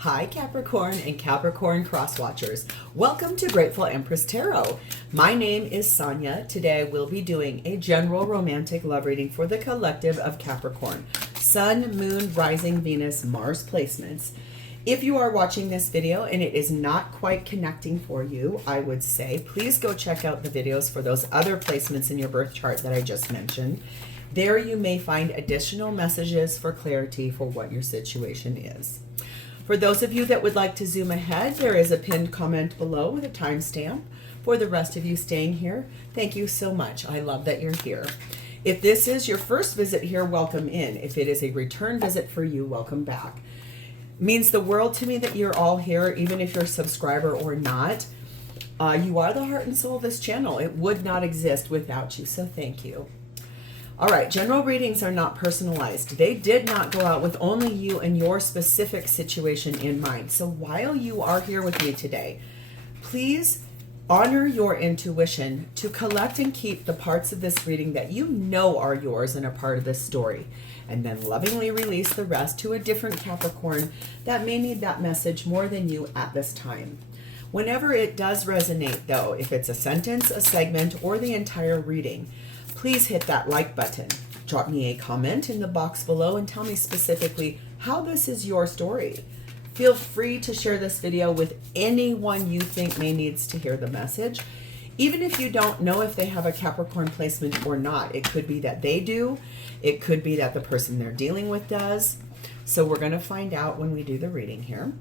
Hi Capricorn and Capricorn cross-watchers. Welcome to Grateful Empress Tarot. My name is Sonia. Today I will be doing a general romantic love reading for the collective of Capricorn. Sun, Moon, Rising, Venus, Mars placements. If you are watching this video and it is not quite connecting for you, I would say please go check out the videos for those other placements in your birth chart that I just mentioned. There you may find additional messages for clarity for what your situation is. For those of you that would like to zoom ahead, there is a pinned comment below with a timestamp. For the rest of you staying here, thank you so much. I love that you're here. If this is your first visit here, welcome in. If it is a return visit for you, welcome back. It means the world to me that you're all here, even if you're a subscriber or not. You are the heart and soul of this channel. It would not exist without you, so thank you. All right, general readings are not personalized. They did not go out with only you and your specific situation in mind. So while you are here with me today, please honor your intuition to collect and keep the parts of this reading that you know are yours and a part of this story, and then lovingly release the rest to a different Capricorn that may need that message more than you at this time. Whenever it does resonate, though, if it's a sentence, a segment, or the entire reading, please hit that like button. Drop me a comment in the box below and tell me specifically how this is your story. Feel free to share this video with anyone you think may needs to hear the message. Even if you don't know if they have a Capricorn placement or not, it could be that they do. It could be that the person they're dealing with does. So we're going to find out when we do the reading here.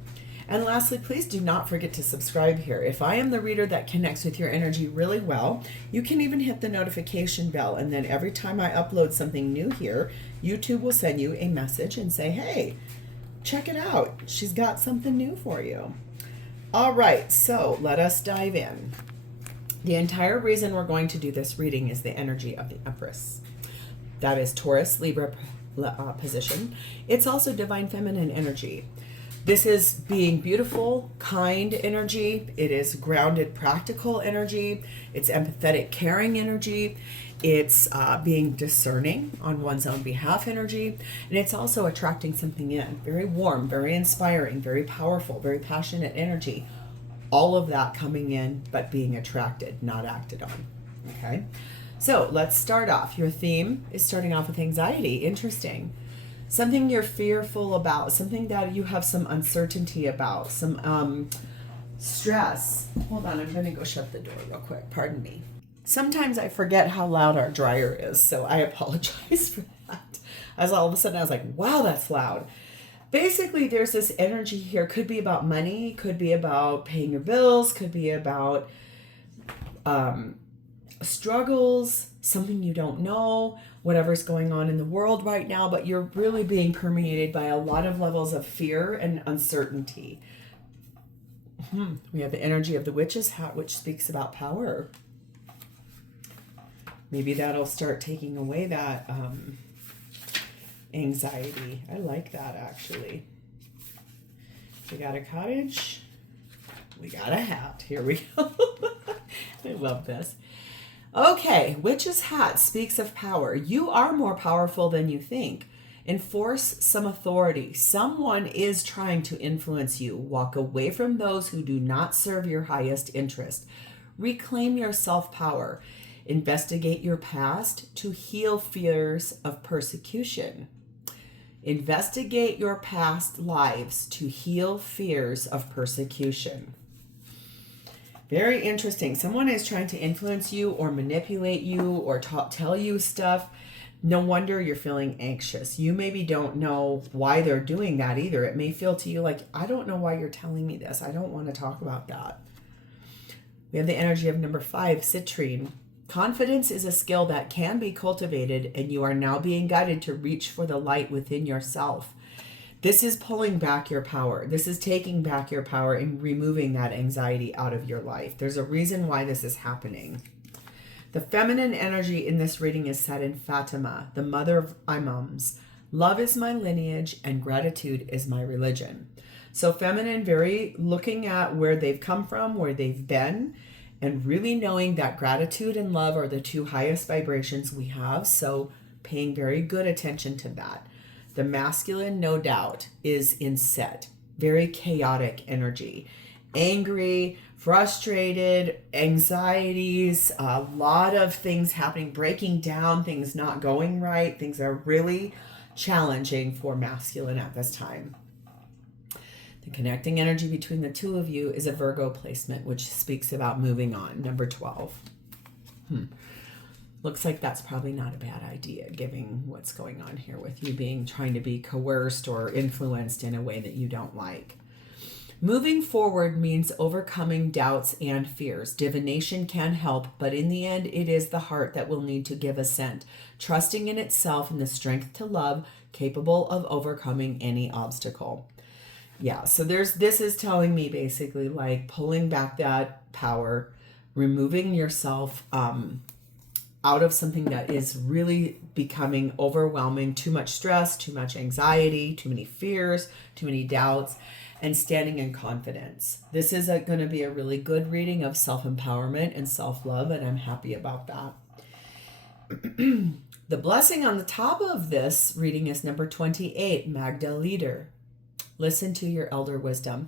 And lastly, please do not forget to subscribe here. If I am the reader that connects with your energy really well, you can even hit the notification bell. And then every time I upload something new here, YouTube will send you a message and say, hey, check it out. She's got something new for you. All right, so let us dive in. The entire reason we're going to do this reading is the energy of the Empress. That is Taurus, Libra position. It's also divine feminine energy. This is being beautiful, kind energy. It is grounded, practical energy. It's empathetic, caring energy. It's being discerning on one's own behalf energy. And it's also attracting something in. Very warm, very inspiring, very powerful, very passionate energy. All of that coming in, but being attracted, not acted on. Okay? So let's start off. Your theme is starting off with anxiety. Interesting. Something you're fearful about, something that you have some uncertainty about, some stress. Hold on, I'm going to go shut the door real quick. Pardon me. Sometimes I forget how loud our dryer is, so I apologize for that. As all of a sudden I was like, wow, that's loud. Basically, there's this energy here. Could be about money, could be about paying your bills, could be about struggles, something you don't know, whatever's going on in the world right now, but you're really being permeated by a lot of levels of fear and uncertainty. We have the energy of the witch's hat, which speaks about power. Maybe that'll start taking away that anxiety. I like that, actually. We got a cottage. We got a hat. Here we go. I love this. Okay, witch's hat speaks of power. You are more powerful than you think. Enforce some authority. Someone is trying to influence you. Walk away from those who do not serve your highest interest. Reclaim your self-power. Investigate your past to heal fears of persecution. Investigate your past lives to heal fears of persecution. Very interesting. Someone is trying to influence you or manipulate you or tell you stuff. No wonder you're feeling anxious. You maybe don't know why they're doing that either. It may feel to you like, I don't know why you're telling me this. I don't want to talk about that. We have the energy of number 5, citrine. Confidence is a skill that can be cultivated, and you are now being guided to reach for the light within yourself. This is pulling back your power. This is taking back your power and removing that anxiety out of your life. There's a reason why this is happening. The feminine energy in this reading is set in Fatima, the mother of imams. Love is my lineage and gratitude is my religion. So feminine, very looking at where they've come from, where they've been, and really knowing that gratitude and love are the two highest vibrations we have. So paying very good attention to that. The masculine, no doubt, is in set. very chaotic energy. Angry, frustrated, anxieties, a lot of things happening, breaking down, things not going right. Things are really challenging for masculine at this time. The connecting energy between the two of you is a Virgo placement, which speaks about moving on, number 12. Looks like that's probably not a bad idea, given what's going on here with you trying to be coerced or influenced in a way that you don't like. Moving forward means overcoming doubts and fears. Divination can help, but in the end, it is the heart that will need to give assent, trusting in itself and the strength to love, capable of overcoming any obstacle. Yeah, so this is telling me basically like pulling back that power, removing yourself out of something that is really becoming overwhelming, too much stress, too much anxiety, too many fears, too many doubts, and standing in confidence. This is going to be a really good reading of self-empowerment and self-love, and I'm happy about that. The blessing on the top of this reading is number 28, Magda Leader. Listen to your elder wisdom.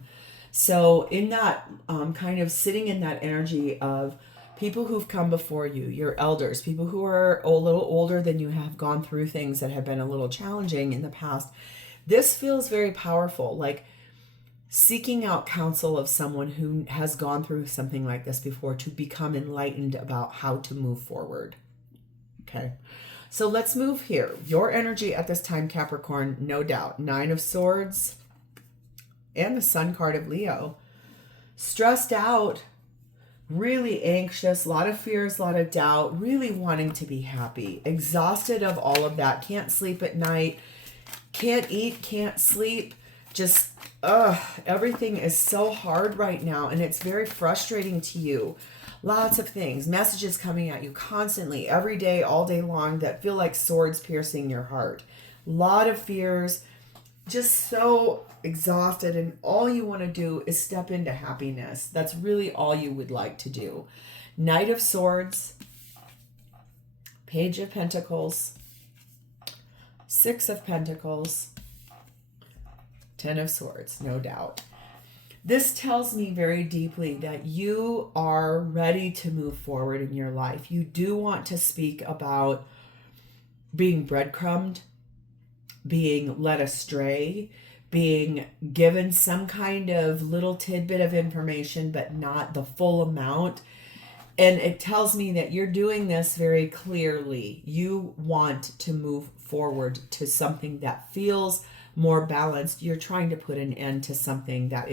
So in that kind of sitting in that energy of people who've come before you, your elders, people who are a little older than you, have gone through things that have been a little challenging in the past, this feels very powerful, like seeking out counsel of someone who has gone through something like this before to become enlightened about how to move forward. Okay, so let's move here. Your energy at this time, Capricorn, no doubt. 9 of Swords and the Sun card of Leo. Stressed out, really anxious, a lot of fears, a lot of doubt, really wanting to be happy, exhausted of all of that, can't sleep at night, can't eat, can't sleep, just everything is so hard right now, and it's very frustrating to you. Lots of things, messages coming at you constantly, every day, all day long, that feel like swords piercing your heart. A lot of fears, just so exhausted, and all you want to do is step into happiness. That's really all you would like to do. Knight of Swords, Page of Pentacles, 6 of Pentacles, 10 of Swords, no doubt. This tells me very deeply that you are ready to move forward in your life. You do want to speak about being breadcrumbed, being led astray, being given some kind of little tidbit of information, but not the full amount. And it tells me that you're doing this very clearly. You want to move forward to something that feels more balanced. You're trying to put an end to something that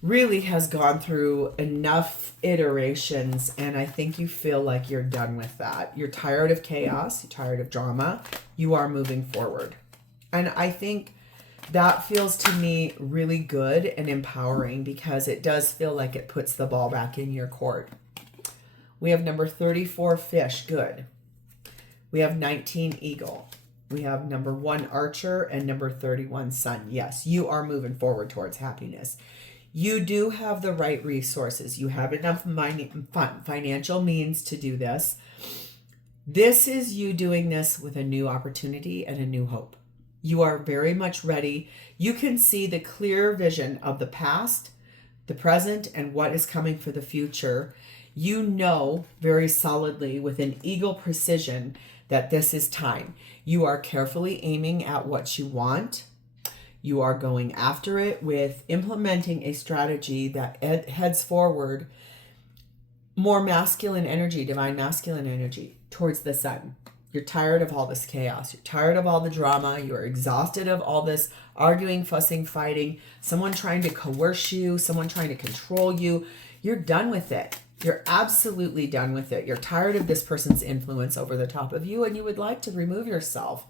really has gone through enough iterations, and I think you feel like you're done with that. You're tired of chaos, you're tired of drama, you are moving forward. And I think that feels to me really good and empowering, because it does feel like it puts the ball back in your court. We have number 34, Fish, good. We have 19, Eagle. We have number 1, Archer, and number 31, Sun. Yes, you are moving forward towards happiness. You do have the right resources. You have enough financial means to do this. This is you doing this with a new opportunity and a new hope. You are very much ready. You can see the clear vision of the past, the present, and what is coming for the future. You know very solidly with an eagle precision that this is time. You are carefully aiming at what you want. You are going after it with implementing a strategy that heads forward more masculine energy, divine masculine energy towards the sun. You're tired of all this chaos. You're tired of all the drama. You're exhausted of all this arguing, fussing, fighting, someone trying to coerce you, someone trying to control you. You're done with it. You're absolutely done with it. You're tired of this person's influence over the top of you, and you would like to remove yourself.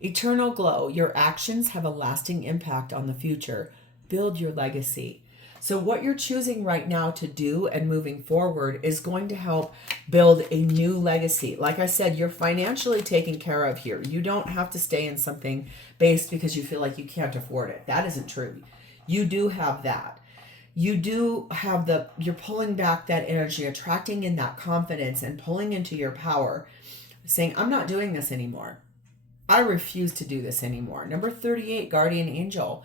Eternal glow. Your actions have a lasting impact on the future. Build your legacy. So what you're choosing right now to do and moving forward is going to help build a new legacy. Like I said, you're financially taken care of here. You don't have to stay in something based because you feel like you can't afford it. That isn't true. You do have that. You do have you're pulling back that energy, attracting in that confidence and pulling into your power, saying, I'm not doing this anymore. I refuse to do this anymore. Number 38, Guardian Angel.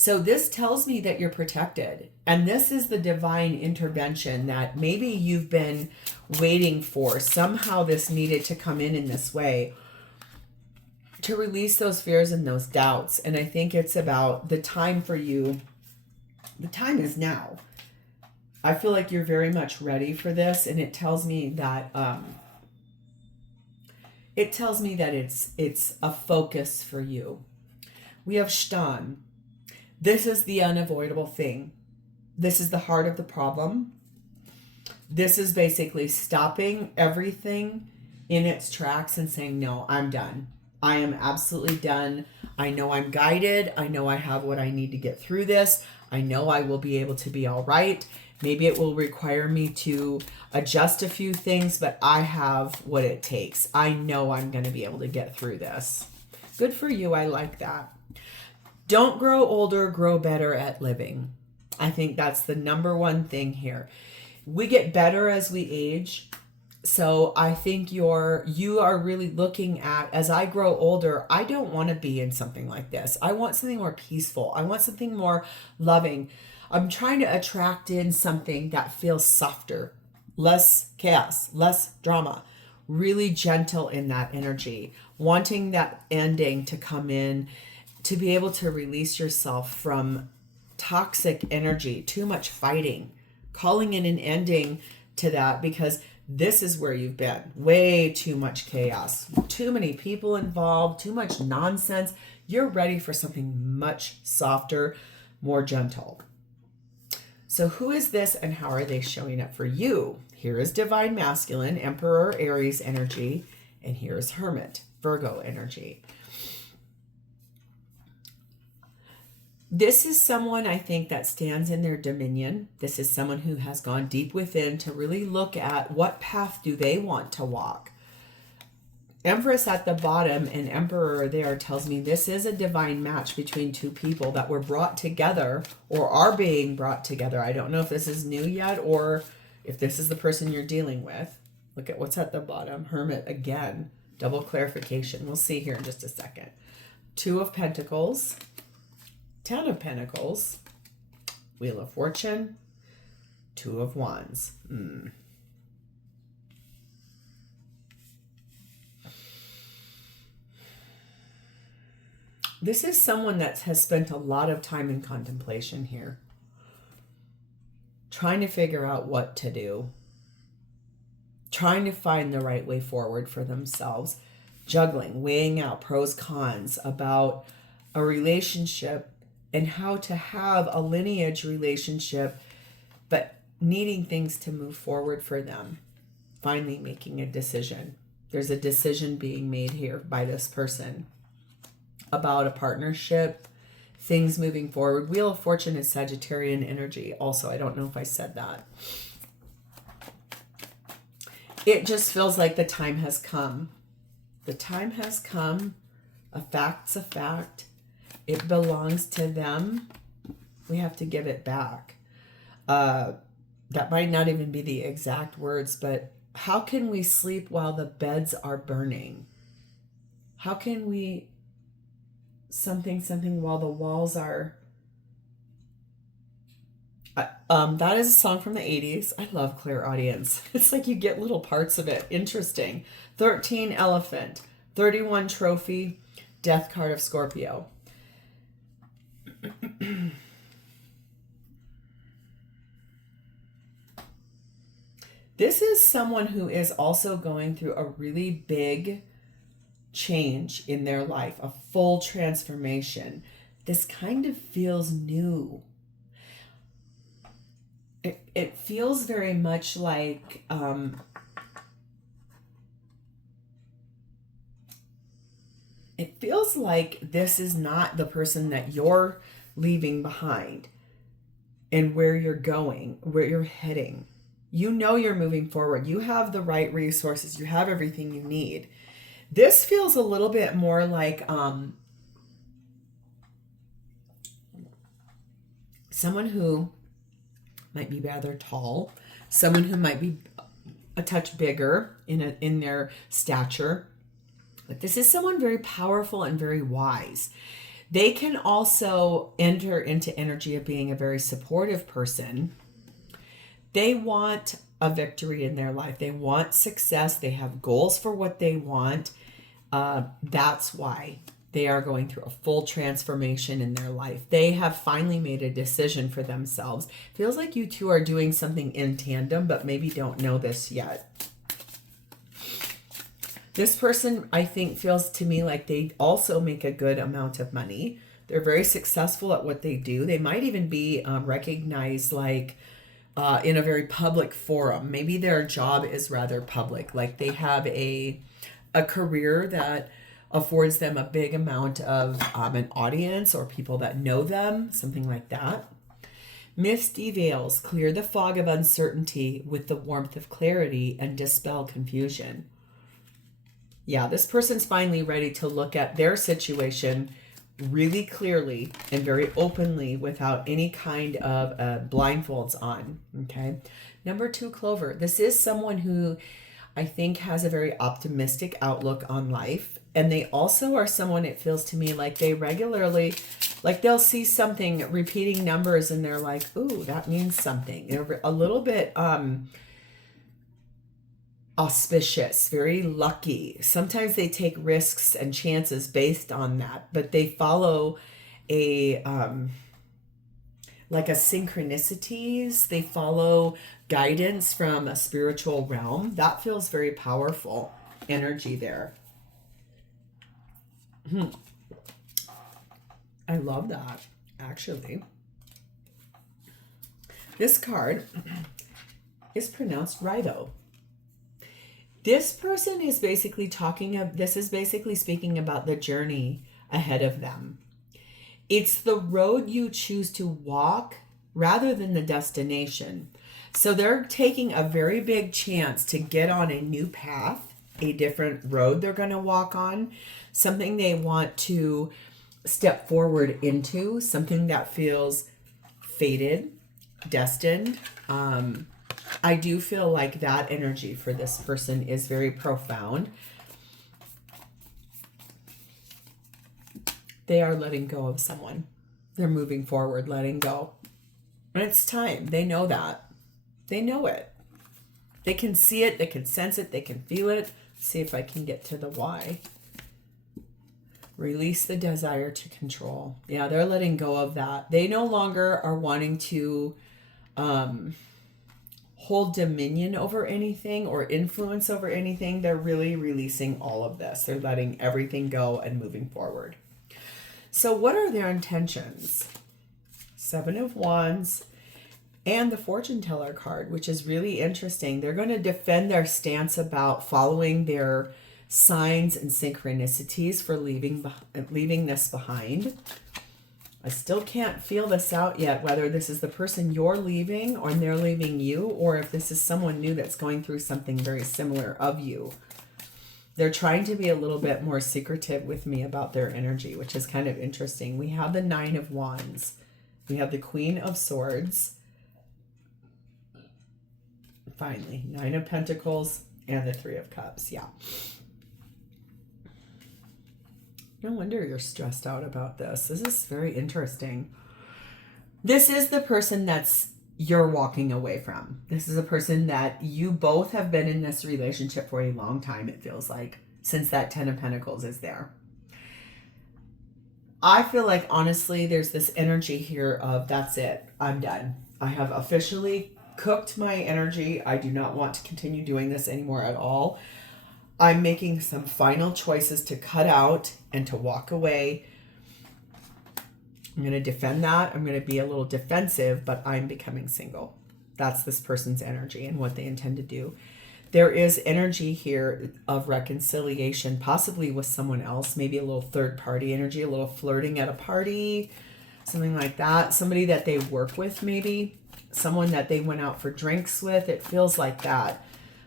So this tells me that you're protected. And this is the divine intervention that maybe you've been waiting for. Somehow this needed to come in this way to release those fears and those doubts. And I think it's about the time for you. The time is now. I feel like you're very much ready for this. And it tells me that it's a focus for you. We have Stan. This is the unavoidable thing. This is the heart of the problem. This is basically stopping everything in its tracks and saying, no, I'm done. I am absolutely done. I know I'm guided. I know I have what I need to get through this. I know I will be able to be all right. Maybe it will require me to adjust a few things, but I have what it takes. I know I'm going to be able to get through this. Good for you. I like that. Don't grow older, grow better at living. I think that's the number one thing here. We get better as we age. So I think you are really looking at, as I grow older, I don't want to be in something like this. I want something more peaceful. I want something more loving. I'm trying to attract in something that feels softer, less chaos, less drama, really gentle in that energy, wanting that ending to come in, to be able to release yourself from toxic energy, too much fighting, calling in an ending to that, because this is where you've been. Way too much chaos, too many people involved, too much nonsense. You're ready for something much softer, more gentle. So who is this and how are they showing up for you? Here is Divine Masculine, Emperor, Aries energy, and here is Hermit, Virgo energy. This is someone I think that stands in their dominion. This is someone who has gone deep within to really look at what path do they want to walk. Empress at the bottom and Emperor there tells me this is a divine match between two people that were brought together or are being brought together. I don't know if this is new yet or if this is the person you're dealing with. Look at what's at the bottom. Hermit again. Double clarification. We'll see here in just a second. Two of Pentacles. 10 of Pentacles, Wheel of Fortune, Two of Wands. This is someone that has spent a lot of time in contemplation here, trying to figure out what to do, trying to find the right way forward for themselves, juggling, weighing out pros, cons about a relationship and how to have a lineage relationship, but needing things to move forward for them. Finally making a decision. There's a decision being made here by this person about a partnership, things moving forward. Wheel of Fortune is Sagittarian energy. Also, I don't know if I said that. It just feels like the time has come. The time has come. A fact's a fact. It belongs to them. We have to give it back. That might not even be the exact words, but how can we sleep while the beds are burning? How can we something while the walls are... that is a song from the 80s. I love clairaudience. It's like you get little parts of it. Interesting. 13 Elephant. 31 Trophy. Death card of Scorpio. This is someone who is also going through a really big change in their life, a full transformation. This kind of feels new. It feels very much like it feels like this is not the person that you're leaving behind and where you're going, where you're heading. You know you're moving forward. You have the right resources. You have everything you need. This feels a little bit more like someone who might be rather tall, someone who might be a touch bigger in their stature. But this is someone very powerful and very wise. They can also enter into energy of being a very supportive person. They want a victory in their life. They want success. They have goals for what they want. That's why they are going through a full transformation in their life. They have finally made a decision for themselves. Feels like you two are doing something in tandem, but maybe don't know this yet. This person, I think, feels to me like they also make a good amount of money. They're very successful at what they do. They might even be recognized like in a very public forum. Maybe their job is rather public. Like they have a career that affords them a big amount of an audience or people that know them, something like that. Misty veils clear the fog of uncertainty with the warmth of clarity and dispel confusion. Yeah, this person's finally ready to look at their situation really clearly and very openly without any kind of blindfolds on. Okay. Number 2, Clover. This is someone who I think has a very optimistic outlook on life. And they also are someone, it feels to me like they regularly, like they'll see something repeating numbers and they're like, ooh, that means something. They're a little bit auspicious, very lucky. Sometimes they take risks and chances based on that, but they follow a like a synchronicities. They follow guidance from a spiritual realm. That feels very powerful energy there. I love that, actually. This card is pronounced Rido. This person is basically this is basically speaking about the journey ahead of them. It's the road you choose to walk rather than the destination. So they're taking a very big chance to get on a new path, a different road they're going to walk on, something they want to step forward into, something that feels fated, destined. I do feel like that energy for this person is very profound. They are letting go of someone. They're moving forward, letting go. And it's time. They know that. They know it. They can see it. They can sense it. They can feel it. See if I can get to the why. Release the desire to control. Yeah, they're letting go of that. They no longer are wanting to hold dominion over anything or influence over anything. They're really releasing all of this. They're letting everything go and moving forward. So what are their intentions? 7 of Wands and the Fortune Teller card, which is really interesting. They're going to defend their stance about following their signs and synchronicities for leaving this behind. I still can't feel this out yet, whether this is the person you're leaving or they're leaving you, or if this is someone new that's going through something very similar of you. They're trying to be a little bit more secretive with me about their energy, which is kind of interesting. We have the 9 of Wands. We have the Queen of Swords. Finally, 9 of Pentacles and the 3 of Cups. Yeah. No wonder you're stressed out about this. This is very interesting. This is the person you're walking away from. This is a person that you both have been in this relationship for a long time, it feels like, since that 10 of Pentacles is there. I feel like, honestly, there's this energy here of, that's it. I'm done. I have officially cooked my energy. I do not want to continue doing this anymore at all. I'm making some final choices to cut out and to walk away. I'm going to defend that. I'm going to be a little defensive, but I'm becoming single. That's this person's energy and what they intend to do. There is energy here of reconciliation, possibly with someone else, maybe a little third party energy, a little flirting at a party, something like that. Somebody that they work with, maybe someone that they went out for drinks with. It feels like that.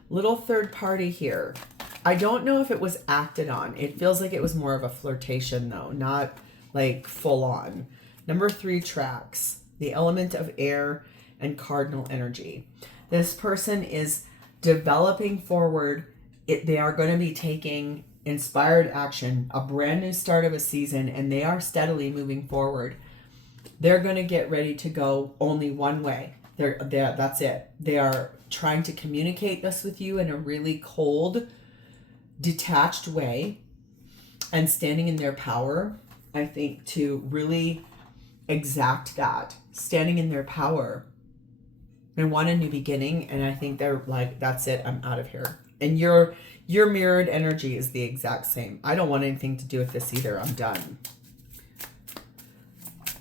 Little third party here. I don't know if it was acted on. It feels like it was more of a flirtation though, not like full on. Number 3 tracks, the element of air and cardinal energy. This person is developing forward. They are going to be taking inspired action, a brand new start of a season, and they are steadily moving forward. They're going to get ready to go only one way. That's it. They are trying to communicate this with you in a really cold, detached way, and standing in their power, I think, to really exact that, standing in their power and want a new beginning. And I think they're like, that's it, I'm out of here. And your mirrored energy is the exact same. I don't want anything to do with this either. I'm done.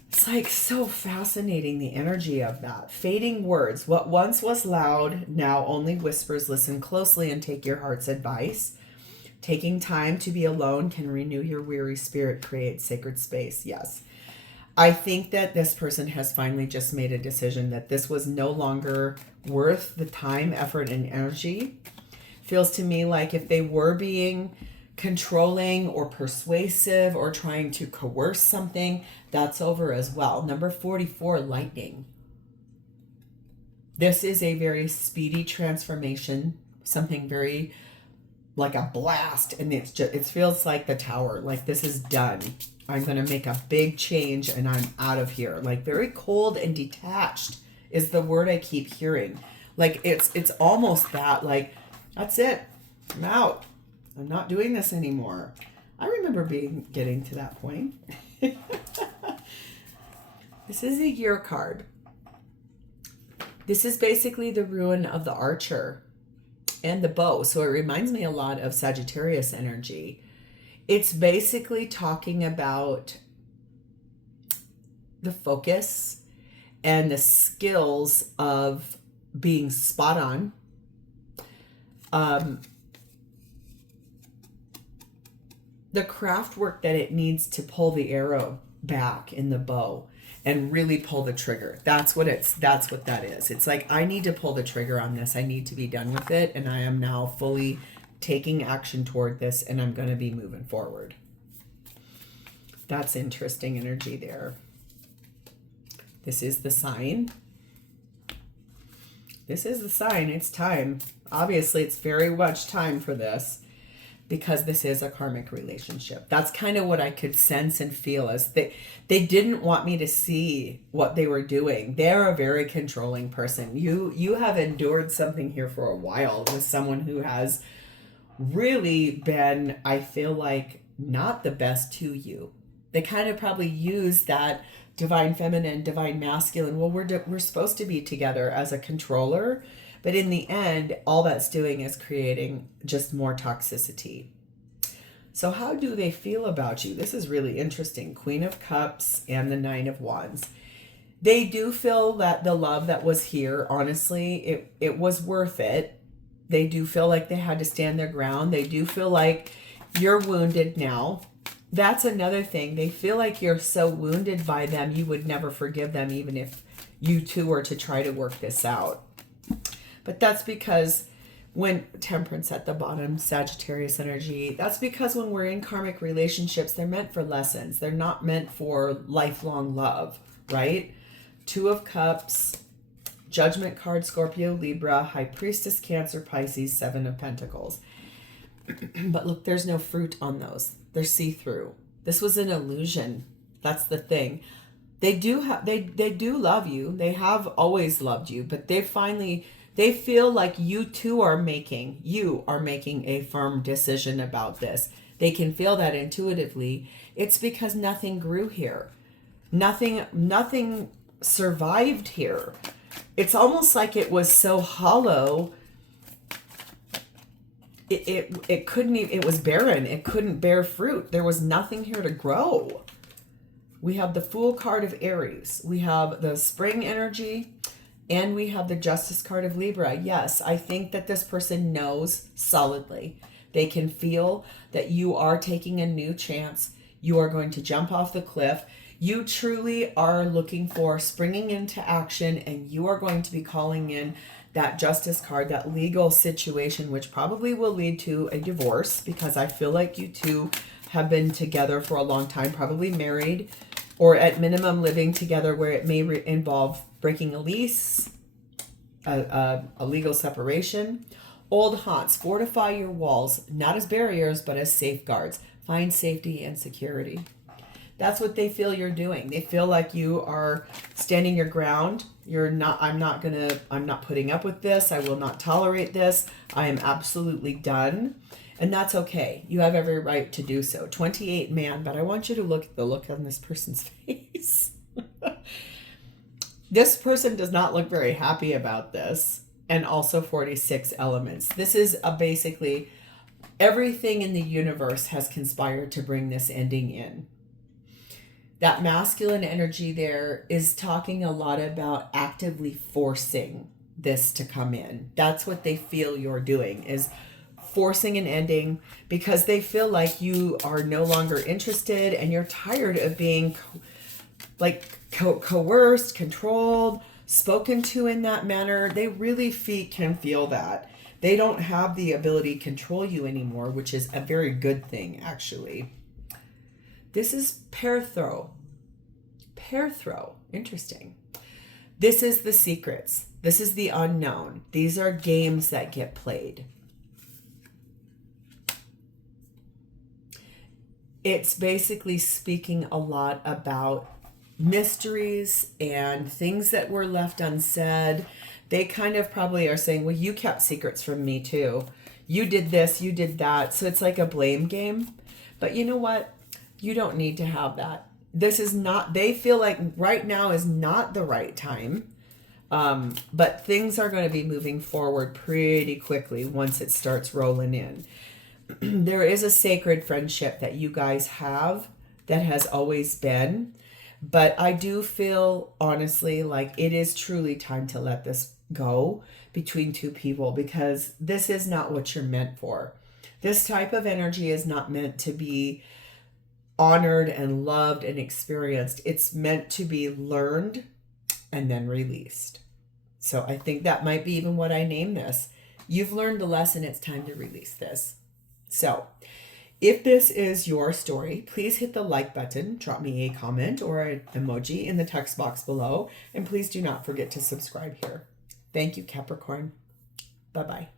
It's like so fascinating, the energy of that. Fading words. What once was loud now only whispers. Listen closely and take your heart's advice. Taking time to be alone can renew your weary spirit, create sacred space. Yes. I think that this person has finally just made a decision that this was no longer worth the time, effort, and energy. Feels to me like if they were being controlling or persuasive or trying to coerce something, that's over as well. Number 44, lightning. This is a very speedy transformation, something very like a blast, and it feels like the tower, like this is done. I'm going to make a big change and I'm out of here. Like very cold and detached is the word I keep hearing. Like it's almost that, like, that's it. I'm out. I'm not doing this anymore. I remember getting to that point. This is a year card. This is basically the ruin of the archer and the bow. So it reminds me a lot of Sagittarius energy. It's basically talking about the focus and the skills of being spot on. The craft work that it needs to pull the arrow back in the bow and really pull the trigger. That's what that is. It's like, I need to pull the trigger on this. I need to be done with it. And I am now fully taking action toward this, and I'm going to be moving forward. That's interesting energy there. This is the sign. This is the sign. It's time. Obviously, it's very much time for this, because this is a karmic relationship. That's kind of what I could sense and feel, as they didn't want me to see what they were doing. They're a very controlling person. You have endured something here for a while with someone who has really been, I feel like, not the best to you. They kind of probably use that divine feminine, divine masculine. Well, we're supposed to be together as a controller. But in the end, all that's doing is creating just more toxicity. So how do they feel about you? This is really interesting. Queen of Cups and the Nine of Wands. They do feel that the love that was here, honestly, it was worth it. They do feel like they had to stand their ground. They do feel like you're wounded now. That's another thing. They feel like you're so wounded by them, you would never forgive them, even if you two were to try to work this out. But that's because when Temperance at the bottom, Sagittarius energy, that's because when we're in karmic relationships, they're meant for lessons. They're not meant for lifelong love, right? Two of Cups, Judgment card, Scorpio, Libra, High Priestess, Cancer, Pisces, Seven of Pentacles. But look, there's no fruit on those. They're see-through. This was an illusion. That's the thing. They do love you. They have always loved you, but they feel like you are making a firm decision about this. They can feel that intuitively. It's because nothing grew here. Nothing survived here. It's almost like it was so hollow. It couldn't even, it was barren. It couldn't bear fruit. There was nothing here to grow. We have the Fool card of Aries. We have the Spring energy. And we have the Justice card of Libra. Yes, I think that this person knows solidly. They can feel that you are taking a new chance. You are going to jump off the cliff. You truly are looking for springing into action, and you are going to be calling in that Justice card, that legal situation, which probably will lead to a divorce, because I feel like you two have been together for a long time, probably married, or at minimum living together, where it may involve breaking a lease, a legal separation, Old haunts, fortify your walls, not as barriers, but as safeguards. Find safety and security. That's what they feel you're doing. They feel like you are standing your ground. You're not, I'm not putting up with this. I will not tolerate this. I am absolutely done. And that's okay. You have every right to do so. 28 man, but I want you to look at the look on this person's face. This person does not look very happy about this. And also 46 elements. This is basically everything in the universe has conspired to bring this ending in. That masculine energy there is talking a lot about actively forcing this to come in. That's what they feel you're doing, is forcing an ending, because they feel like you are no longer interested and you're tired of being coerced, controlled, spoken to in that manner. They really can feel that. They don't have the ability to control you anymore, which is a very good thing, actually. This is pair throw. Pair throw. Interesting. This is the secrets. This is the unknown. These are games that get played. It's basically speaking a lot about mysteries and things that were left unsaid. They kind of probably are saying, well, you kept secrets from me too. You did this, you did that. So it's like a blame game. But you know what? You don't need to have that. This is not, they feel like right now is not the right time. But things are going to be moving forward pretty quickly once it starts rolling in. There is a sacred friendship that you guys have that has always been. But I do feel, honestly, like it is truly time to let this go between two people, because this is not what you're meant for. This type of energy is not meant to be honored and loved and experienced. It's meant to be learned and then released. So I think that might be even what I name this. You've learned the lesson. It's time to release this. So if this is your story, please hit the like button, drop me a comment or an emoji in the text box below, and please do not forget to subscribe here. Thank you, Capricorn. Bye-bye.